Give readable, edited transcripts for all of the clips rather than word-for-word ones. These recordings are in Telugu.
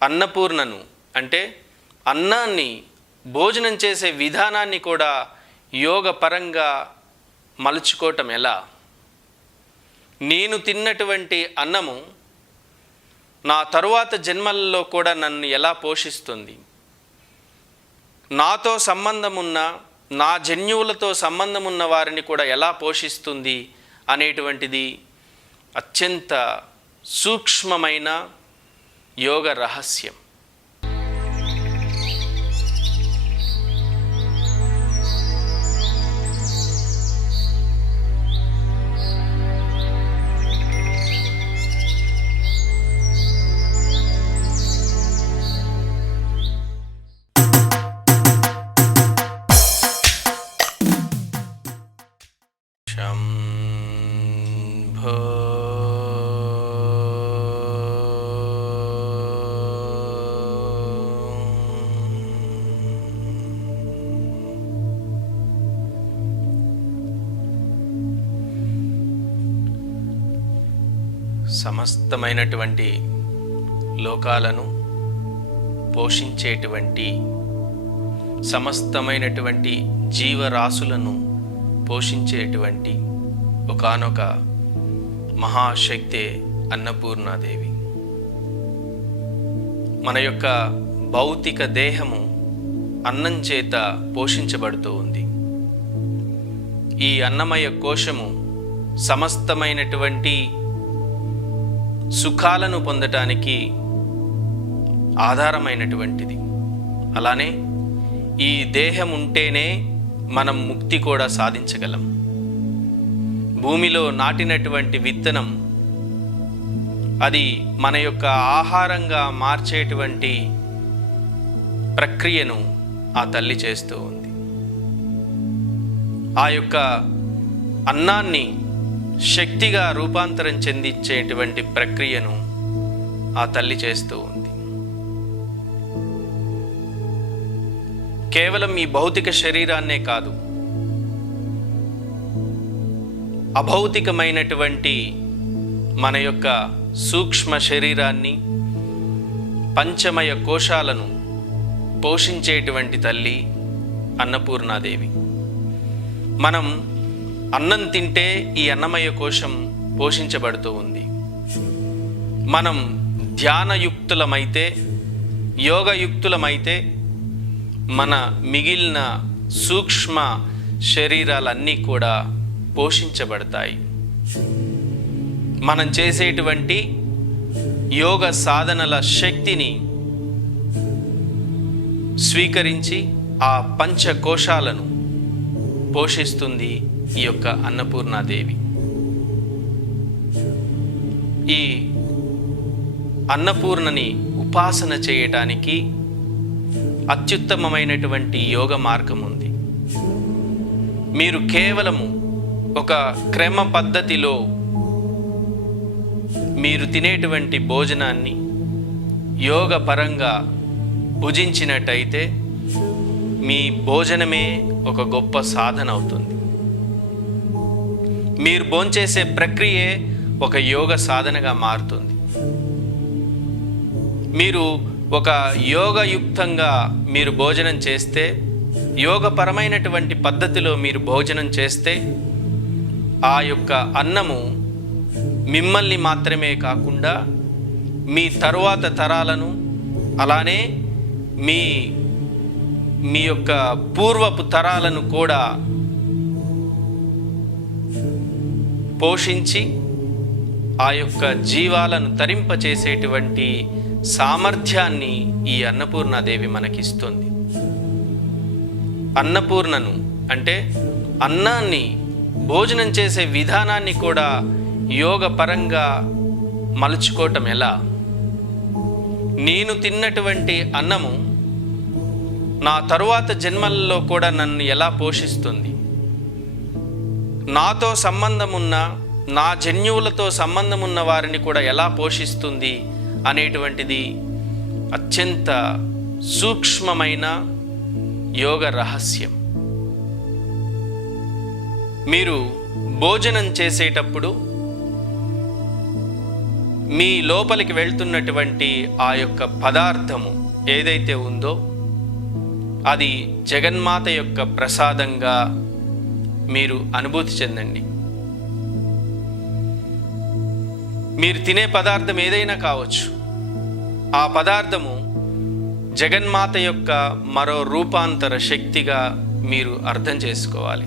అన్నపూర్ణను అంటే అన్నాన్ని భోజనం చేసే విధానాన్ని కూడా యోగపరంగా మలుచుకోవటం ఎలా? నేను తిన్నటువంటి అన్నము నా తరువాత జన్మలలో కూడా నన్ను ఎలా పోషిస్తుంది, నాతో సంబంధం ఉన్న నా జన్యువులతో సంబంధం ఉన్న వారిని కూడా ఎలా పోషిస్తుంది అనేటువంటిది అత్యంత సూక్ష్మమైన యోగ రహస్యం. సమస్తమైనటువంటి లోకాలను పోషించేటువంటి, సమస్తమైనటువంటి జీవరాశులను పోషించేటువంటి ఒకానొక మహాశక్తే అన్నపూర్ణాదేవి. మన యొక్క భౌతిక దేహము అన్నం చేత పోషించబడుతూ ఉంది. ఈ అన్నమయ కోశము సమస్తమైనటువంటి సుఖాలను పొందటానికి ఆధారమైనటువంటిది. అలానే ఈ దేహం ఉంటేనే మనం ముక్తి కూడా సాధించగలం. భూమిలో నాటినటువంటి విత్తనం అది మన యొక్క ఆహారంగా మార్చేటువంటి ప్రక్రియను ఆ తల్లి చేస్తూ ఉంది. ఆ యొక్క అన్నాన్ని శక్తిగా రూపాంతరం చెందించేటువంటి ప్రక్రియను ఆ తల్లి చేస్తూ ఉంది. కేవలం ఈ భౌతిక శరీరాన్నే కాదు, అభౌతికమైనటువంటి మన యొక్క సూక్ష్మ శరీరాన్ని, పంచమయ కోశాలను పోషించేటువంటి తల్లి అన్నపూర్ణాదేవి. మనం అన్నం తింటే ఈ అన్నమయ కోశం పోషించబడుతూ ఉంది. మనం ధ్యానయుక్తులమైతే, యోగయుక్తులమైతే మన మిగిలిన సూక్ష్మ శరీరాలన్నీ కూడా పోషించబడతాయి. మనం చేసేటువంటి యోగ సాధనల శక్తిని స్వీకరించి ఆ పంచకోశాలను పోషిస్తుంది ఈ యొక్క అన్నపూర్ణాదేవి. ఈ అన్నపూర్ణని ఉపాసన చేయటానికి అత్యుత్తమమైనటువంటి యోగ మార్గం ఉంది. మీరు కేవలము ఒక క్రమ పద్ధతిలో మీరు తినేటువంటి భోజనాన్ని యోగపరంగా భుజించినట్టయితే మీ భోజనమే ఒక గొప్ప సాధన అవుతుంది. మీరు భోంచేసే ప్రక్రియే ఒక యోగ సాధనగా మారుతుంది. మీరు ఒక యోగయుక్తంగా మీరు భోజనం చేస్తే, యోగపరమైనటువంటి పద్ధతిలో మీరు భోజనం చేస్తే ఆ యొక్క అన్నము మిమ్మల్ని మాత్రమే కాకుండా మీ తరువాత తరాలను, అలానే మీ యొక్క పూర్వపు తరాలను కూడా పోషించి ఆ యొక్క జీవాలను తరింపచేసేటువంటి సామర్థ్యాన్ని ఈ అన్నపూర్ణాదేవి మనకిస్తుంది. అన్నపూర్ణను అంటే అన్నాన్ని భోజనం చేసే విధానాన్ని కూడా యోగపరంగా మలుచుకోవటం ఎలా? నేను తిన్నటువంటి అన్నము నా తరువాత జన్మలలో కూడా నన్ను ఎలా పోషిస్తుంది, నాతో సంబంధం ఉన్న, నా జన్యువులతో సంబంధం ఉన్న వారిని కూడా ఎలా పోషిస్తుంది అనేటువంటిది అత్యంత సూక్ష్మమైన యోగ రహస్యం. మీరు భోజనం చేసేటప్పుడు మీ లోపలికి వెళ్తున్నటువంటి ఆ యొక్క పదార్థము ఏదైతే ఉందో అది జగన్మాత యొక్క ప్రసాదంగా మీరు అనుభూతి చెందండి. మీరు తినే పదార్థం ఏదైనా కావచ్చు, ఆ పదార్థము జగన్మాత యొక్క మరో రూపాంతర శక్తిగా మీరు అర్థం చేసుకోవాలి,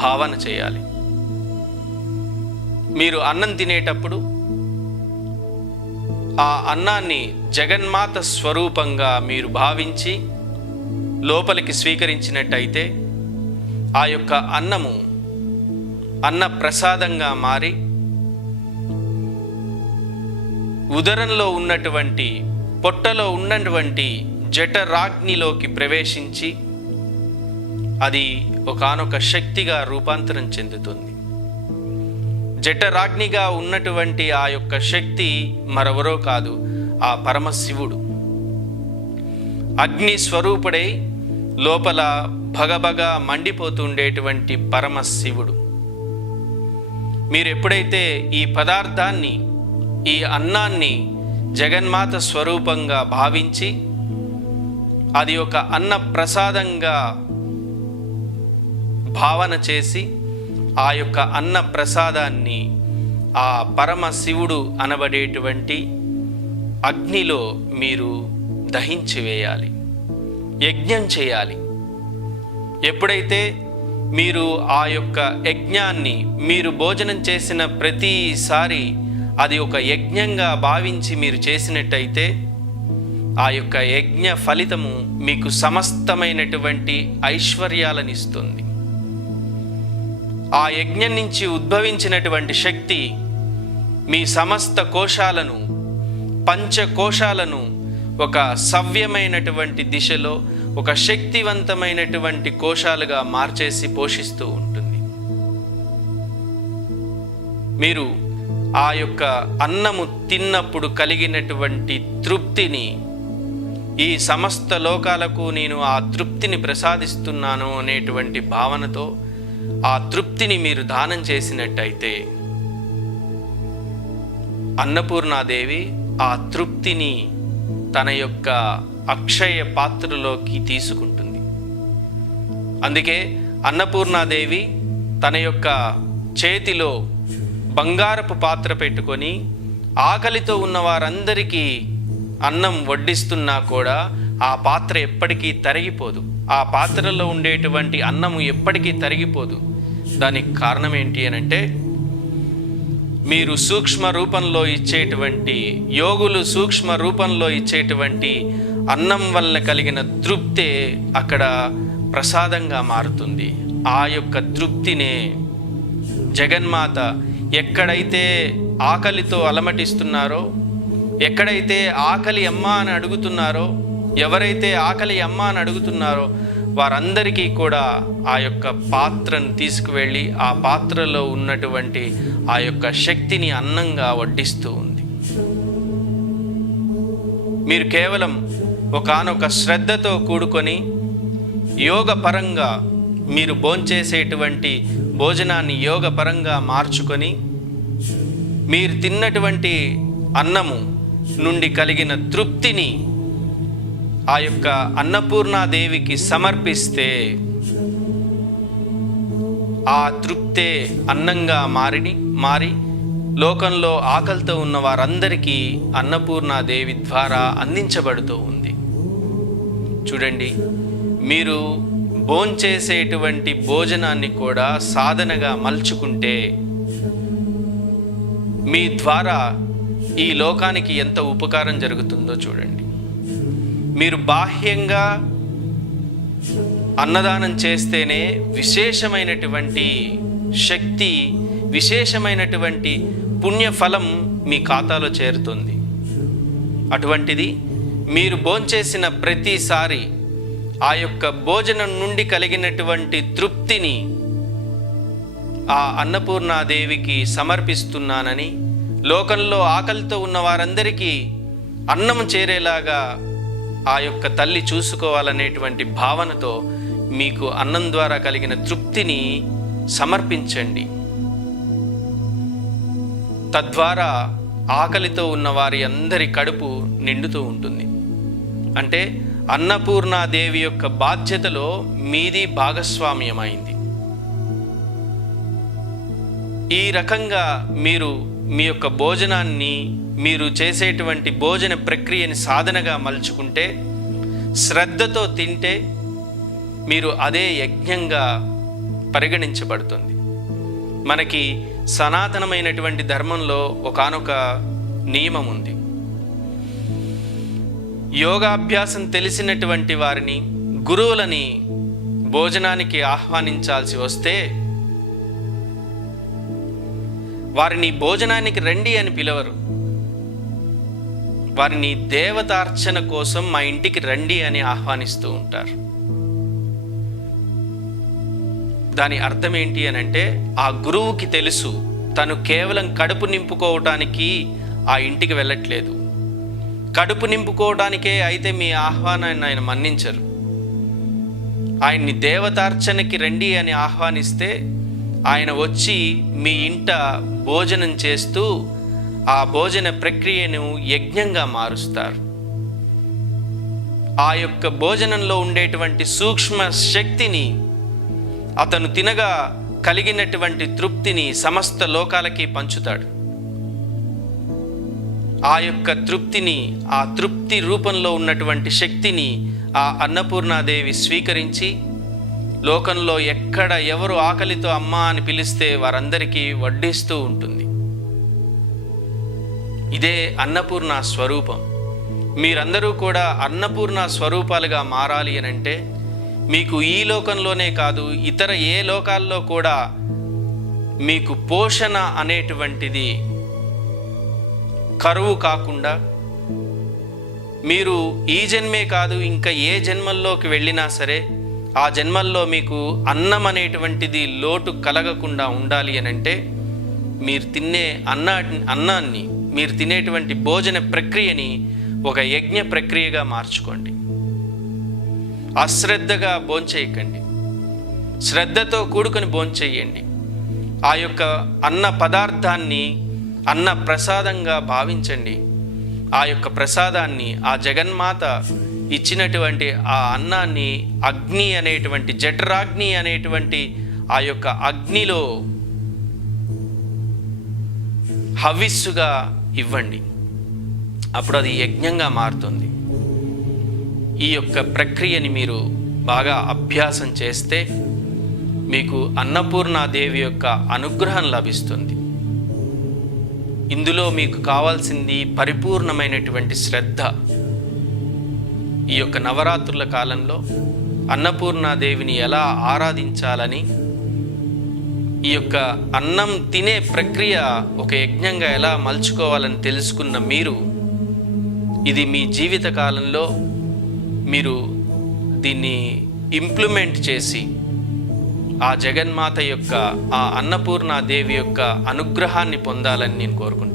భావన చేయాలి. మీరు అన్నం తినేటప్పుడు ఆ అన్నాన్ని జగన్మాత స్వరూపంగా మీరు భావించి లోపలికి స్వీకరించినట్టయితే ఆ యొక్క అన్నము అన్న ప్రసాదంగా మారి ఉదరంలో ఉన్నటువంటి పొట్టలో ఉన్నటువంటి జఠరాగ్నిలోకి ప్రవేశించి అది ఒకానొక శక్తిగా రూపాంతరం చెందుతుంది. జఠరాగ్నిగా ఉన్నటువంటి ఆ యొక్క శక్తి మరెవరో కాదు, ఆ పరమశివుడు. అగ్ని స్వరూపుడై లోపల భగభగ మండిపోతుండేటువంటి పరమశివుడు. మీరు ఎప్పుడైతే ఈ పదార్థాన్ని, ఈ అన్నాన్ని జగన్మాత స్వరూపంగా భావించి అది ఒక అన్న ప్రసాదంగా భావన చేసి ఆ యొక్క అన్న ప్రసాదాన్ని ఆ పరమశివుడు అనబడేటువంటి అగ్నిలో మీరు దహించి వేయాలి, యజ్ఞం చేయాలి. ఎప్పుడైతే మీరు ఆ యొక్క యజ్ఞాన్ని మీరు భోజనం చేసిన ప్రతిసారి అది ఒక యజ్ఞంగా భావించి మీరు చేసినట్టయితే ఆ యొక్క యజ్ఞ ఫలితము మీకు సమస్తమైనటువంటి ఐశ్వర్యాలను ఇస్తుంది. ఆ యజ్ఞం నుంచి ఉద్భవించినటువంటి శక్తి మీ సమస్త కోశాలను, పంచకోశాలను ఒక సవ్యమైనటువంటి దిశలో ఒక శక్తివంతమైనటువంటి కోశాలుగా మార్చేసి పోషిస్తూ ఉంటుంది. మీరు ఆ యొక్క అన్నము తిన్నప్పుడు కలిగినటువంటి తృప్తిని, ఈ సమస్త లోకాలకు నేను ఆ తృప్తిని ప్రసాదిస్తున్నాను అనేటువంటి భావనతో ఆ తృప్తిని మీరు దానం చేసినట్టయితే అన్నపూర్ణాదేవి ఆ తృప్తిని తన యొక్క అక్షయ పాత్రలోకి తీసుకుంటుంది. అందుకే అన్నపూర్ణాదేవి తన యొక్క చేతిలో బంగారపు పాత్ర పెట్టుకొని ఆకలితో ఉన్న వారందరికీ అన్నం వడ్డిస్తున్నా కూడా ఆ పాత్ర ఎప్పటికీ తరిగిపోదు. ఆ పాత్రలో ఉండేటువంటి అన్నము ఎప్పటికీ తరిగిపోదు. దానికి కారణం ఏంటి అనంటే, మీరు సూక్ష్మ రూపంలో ఇచ్చేటువంటి, యోగులు సూక్ష్మ రూపంలో ఇచ్చేటువంటి అన్నం వల్ల కలిగిన తృప్తే అక్కడ ప్రసాదంగా మారుతుంది. ఆ యొక్క తృప్తినే జగన్మాత ఎక్కడైతే ఆకలితో అలమటిస్తున్నారో, ఎక్కడైతే ఆకలి అమ్మ అని అడుగుతున్నారో, ఎవరైతే ఆకలి అమ్మ అని అడుగుతున్నారో వారందరికీ కూడా ఆ యొక్క పాత్రను తీసుకువెళ్ళి ఆ పాత్రలో ఉన్నటువంటి ఆ యొక్క శక్తిని అన్నంగా వడ్డిస్తూ ఉంది. మీరు కేవలం ఒకానొక శ్రద్ధతో కూడుకొని యోగపరంగా మీరు భోంచేసేటువంటి భోజనాన్ని యోగపరంగా మార్చుకొని మీరు తిన్నటువంటి అన్నము నుండి కలిగిన తృప్తిని ఆ యొక్క అన్నపూర్ణాదేవికి సమర్పిస్తే ఆ తృప్తే అన్నంగా మారి లోకంలో ఆకలితో ఉన్న వారందరికీ అన్నపూర్ణాదేవి ద్వారా అందించబడుతూ ఉంది. చూడండి, మీరు భోంచేసేటువంటి భోజనాన్ని కూడా సాధనగా మలుచుకుంటే మీ ద్వారా ఈ లోకానికి ఎంత ఉపకారం జరుగుతుందో చూడండి. మీరు బాహ్యంగా అన్నదానం చేస్తేనే విశేషమైనటువంటి శక్తి, విశేషమైనటువంటి పుణ్యఫలం మీ ఖాతాలో చేరుతుంది. అటువంటిది మీరు భోంచేసిన ప్రతిసారి ఆ యొక్క భోజనం నుండి కలిగినటువంటి తృప్తిని ఆ అన్నపూర్ణాదేవికి సమర్పిస్తున్నానని, లోకంలో ఆకలితో ఉన్న వారందరికీ అన్నం చేరేలాగా ఆ యొక్క తల్లి చూసుకోవాలనేటువంటి భావనతో మీకు అన్నం ద్వారా కలిగిన తృప్తిని సమర్పించండి. తద్వారా ఆకలితో ఉన్న వారి అందరి కడుపు నిండుతూ ఉంటుంది. అంటే అన్నపూర్ణాదేవి యొక్క బాధ్యతలో మీది భాగస్వామ్యమైంది. ఈ రకంగా మీరు మీ యొక్క భోజనాన్ని, మీరు చేసేటువంటి భోజన ప్రక్రియని సాధనగా మలుచుకుంటే, శ్రద్ధతో తింటే మీరు అదే యజ్ఞంగా పరిగణించబడుతుంది. మనకి సనాతనమైనటువంటి ధర్మంలో ఒకానొక నియమం ఉంది. యోగాభ్యాసం తెలిసినటువంటి వారిని, గురువులని భోజనానికి ఆహ్వానించాల్సి వస్తే వారిని భోజనానికి రండి అని పిలవరు. వారిని దేవతార్చన కోసం మా ఇంటికి రండి అని ఆహ్వానిస్తూ ఉంటారు. దాని అర్థం ఏంటి అని అంటే, ఆ గురువుకి తెలుసు తను కేవలం కడుపు నింపుకోవటానికి ఆ ఇంటికి వెళ్ళట్లేదు. కడుపు నింపుకోవడానికే అయితే మీ ఆహ్వానాన్ని ఆయన మన్నించరు. ఆయన్ని దేవతార్చనకి రండి అని ఆహ్వానిస్తే ఆయన వచ్చి మీ ఇంట భోజనం చేస్తూ ఆ భోజన ప్రక్రియను యజ్ఞంగా మారుస్తారు. ఆ యొక్క భోజనంలో ఉండేటువంటి సూక్ష్మ శక్తిని, అతను తినగా కలిగినటువంటి తృప్తిని సమస్త లోకాలకి పంచుతాడు. ఆ యొక్క తృప్తిని, ఆ తృప్తి రూపంలో ఉన్నటువంటి శక్తిని ఆ అన్నపూర్ణాదేవి స్వీకరించి లోకంలో ఎక్కడ ఎవరు ఆకలితో అమ్మ అని పిలిస్తే వారందరికీ వడ్డిస్తూ ఉంటుంది. ఇదే అన్నపూర్ణ స్వరూపం. మీరందరూ కూడా అన్నపూర్ణ స్వరూపాలుగా మారాలి అని అంటే, మీకు ఈ లోకంలోనే కాదు, ఇతర ఏ లోకాల్లో కూడా మీకు పోషణ అనేటువంటిది కరువు కాకుండా, మీరు ఈ జన్మే కాదు ఇంకా ఏ జన్మల్లోకి వెళ్ళినా సరే ఆ జన్మల్లో మీకు అన్నం అనేటువంటిది లోటు కలగకుండా ఉండాలి అని అంటే, మీరు తినే అన్నాన్ని, మీరు తినేటువంటి భోజన ప్రక్రియని ఒక యజ్ఞ ప్రక్రియగా మార్చుకోండి. అశ్రద్ధగా భోంచేయకండి, శ్రద్ధతో కూడుకొని భోంచేయండి. ఆ యొక్క అన్న పదార్థాన్ని అన్న ప్రసాదంగా భావించండి. ఆ యొక్క ప్రసాదాన్ని, ఆ జగన్మాత ఇచ్చినటువంటి ఆ అన్నాన్ని అగ్ని అనేటువంటి, జఠరాగ్ని అనేటువంటి ఆ యొక్క అగ్నిలో హవిస్సుగా ఇవ్వండి. అప్పుడు అది యజ్ఞంగా మారుతుంది. ఈ యొక్క ప్రక్రియని మీరు బాగా అభ్యాసం చేస్తే మీకు అన్నపూర్ణాదేవి యొక్క అనుగ్రహం లభిస్తుంది. ఇందులో మీకు కావాల్సింది పరిపూర్ణమైనటువంటి శ్రద్ధ. ఈ యొక్క నవరాత్రుల కాలంలో అన్నపూర్ణాదేవిని ఎలా ఆరాధించాలని, ఈ యొక్క అన్నం తినే ప్రక్రియ ఒక యజ్ఞంగా ఎలా మలుచుకోవాలని తెలుసుకున్న మీరు, ఇది మీ జీవిత కాలంలో మీరు దీన్ని ఇంప్లిమెంట్ చేసి ఆ జగన్మాత యొక్క, ఆ అన్నపూర్ణాదేవి యొక్క అనుగ్రహాన్ని పొందాలని నేను కోరుకుంటున్నాను.